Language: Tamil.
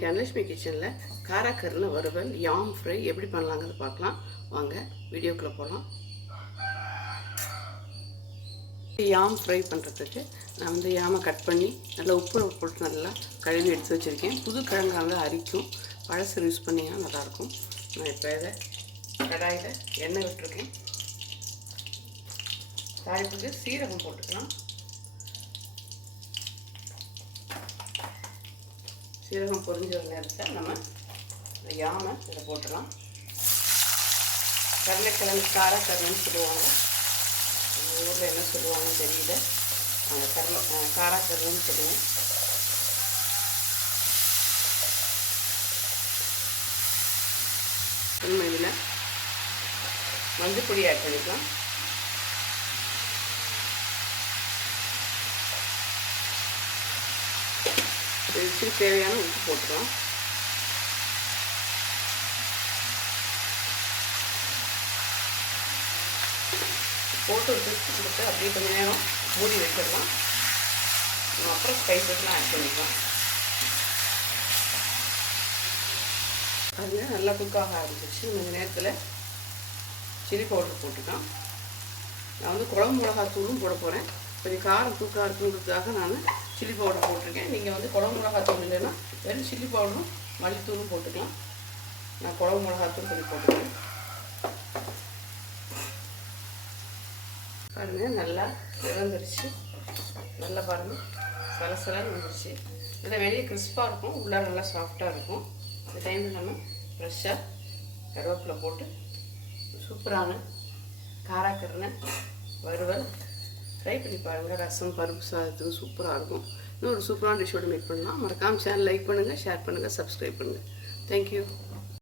தனலட்சுமி கிச்சனில் காராக்கருணை வறுவல் யாம் ஃப்ரை எப்படி பண்ணலாங்கிறது பார்க்கலாம். வாங்க வீடியோக்குள்ளே போகலாம் யாம் ஃப்ரை பண்ணுறதுக்கு நான் வந்து யாமை கட் பண்ணி நல்லா உப்பு போட்டு நல்லா கழுவி எடுத்து வச்சுருக்கேன். புது கிழங்கு அரிக்கும். பழசு யூஸ் பண்ணிங்கன்னா நல்லாயிருக்கும். நான் இப்போ இதை கடாயில் எண்ணெய் விட்டுருக்கேன். தாளிப்புக்கு சீரகம் போட்டுக்கலாம். சீரகம் பொரிஞ்ச நேரத்தில் நம்ம இந்த யாமை இதில் போட்டுடலாம். கடலைக்கிழங்கு காராக்கருன்னு சொல்லுவாங்க. எங்கள் ஊரில் என்ன சொல்லுவாங்கன்னு தெரியல. அந்த கடலை காராக்கருன்னு சொல்லுவேன் உண்மை இதில் மஞ்சள் பொடி ஆட் பண்ணிக்கலாம். இதுக்கு தேவையான உப்பு போட்டுக்கலாம். போட்டு ஒரு திருப்தி கொடுத்து அப்படியே கொஞ்ச நேரம் மூடி வச்சிடலாம். நம்ம அப்புறம் ஸ்பைசஸ்லாம் ஆட் பண்ணிக்கலாம். அது நல்லா குக்காக ஆரம்பிச்சிருச்சு. இந்த நேரத்தில் சில்லி பவுடர் போட்டுக்கலாம். நான் வந்து குழம்பு மிளகாத்தூளும் போட போகிறேன் கொஞ்சம் காரம் தூக்காக இருக்குன்றதுக்காக நான் சில்லி பவுடர் போட்டிருக்கேன். நீங்கள் வந்து குழம்பு மிளகாத்தூள் இல்லைன்னா வெறும் சில்லி பவுடரும் மல்லித்தூளும் போட்டுக்கலாம். நான் குழம்பு மிளகாத்தூள் கொஞ்சம் போட்டுக்கிறேன். பாருங்கள் நல்லா இழந்துருச்சு நல்லா பாருங்கள் சலசலாக வந்துருச்சு. நல்லா வெளியே கிறிஸ்பாக இருக்கும் உள்ளே நல்லா சாஃப்டாக இருக்கும். இந்த டைமில் நம்ம ஃப்ரெஷ்ஷாக கருவேப்பிலை போட்டு சூப்பரான காராக்கருணை வறுவல் ட்ரை பண்ணி பாருங்கள் ரசம் பருப்பு சாதத்துக்கு சூப்பராக இருக்கும். இன்னும் ஒரு சூப்பரான டிஷ்ஷோட மீட் பண்ணலாம். மறக்காமல் சேனல் லைக் பண்ணுங்கள் ஷேர் பண்ணுங்கள் சப்ஸ்கிரைப் பண்ணுங்கள் தேங்க்யூ